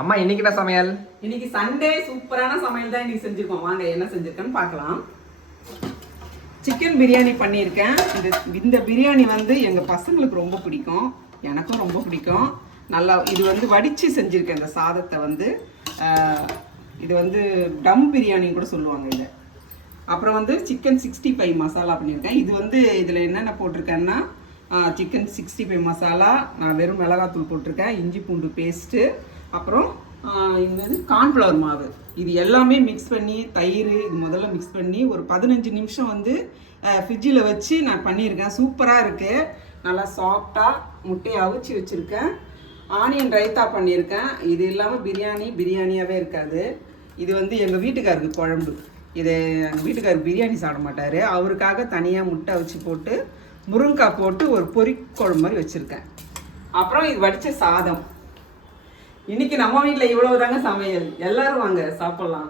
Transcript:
அம்மா இன்னைக்கு என்ன சமையல்? இன்னைக்கு சண்டே சூப்பரான சமையல் தான் இன்னைக்கு செஞ்சிருக்கோம். வாங்க என்ன செஞ்சிருக்கேன்னு பார்க்கலாம். சிக்கன் பிரியாணி பண்ணியிருக்கேன். இந்த பிரியாணி வந்து எங்கள் பசங்களுக்கு ரொம்ப பிடிக்கும், எனக்கும் ரொம்ப பிடிக்கும். நல்லா இது வந்து வடித்து செஞ்சுருக்கேன். இந்த சாதத்தை வந்து இது வந்து டம் பிரியாணி கூட சொல்லுவாங்க இதை. அப்புறம் வந்து சிக்கன் 65 மசாலா பண்ணியிருக்கேன். இது வந்து இதில் என்னென்ன போட்டிருக்கேன்னா சிக்கன் 65 மசாலா, நான் வெறும் மிளகாத்தூள் போட்டிருக்கேன், இஞ்சி பூண்டு பேஸ்ட்டு, அப்புறம் இது வந்து கார்ன்ஃப்ளவர் மாவு. இது எல்லாமே மிக்ஸ் பண்ணி தயிர் இது முதல்ல மிக்ஸ் பண்ணி ஒரு 15 நிமிஷம் வந்து ஃப்ரிட்ஜில் வச்சு நான் பண்ணியிருக்கேன். சூப்பராக இருக்குது. நல்லா சாஃப்டாக முட்டையை அவிச்சு வச்சுருக்கேன். ஆனியன் ரைத்தா பண்ணியிருக்கேன். இது இல்லாமல் பிரியாணியாகவே இருக்காது. இது வந்து எங்கள் வீட்டுக்காருக்கு குழம்பு. இது எங்கள் வீட்டுக்காரர் பிரியாணி சாப்பிட மாட்டார். அவருக்காக தனியாக முட்டை அவிச்சு போட்டு முருங்கைக்காய் போட்டு ஒரு பொரிக்குழம்பு மாதிரி வச்சுருக்கேன். அப்புறம் இது வடித்த சாதம். இன்னைக்கு நம்ம வீட்டில் இவ்வளவு தாங்க சமையல். எல்லாரும் வாங்க சாப்பிட்லாம்.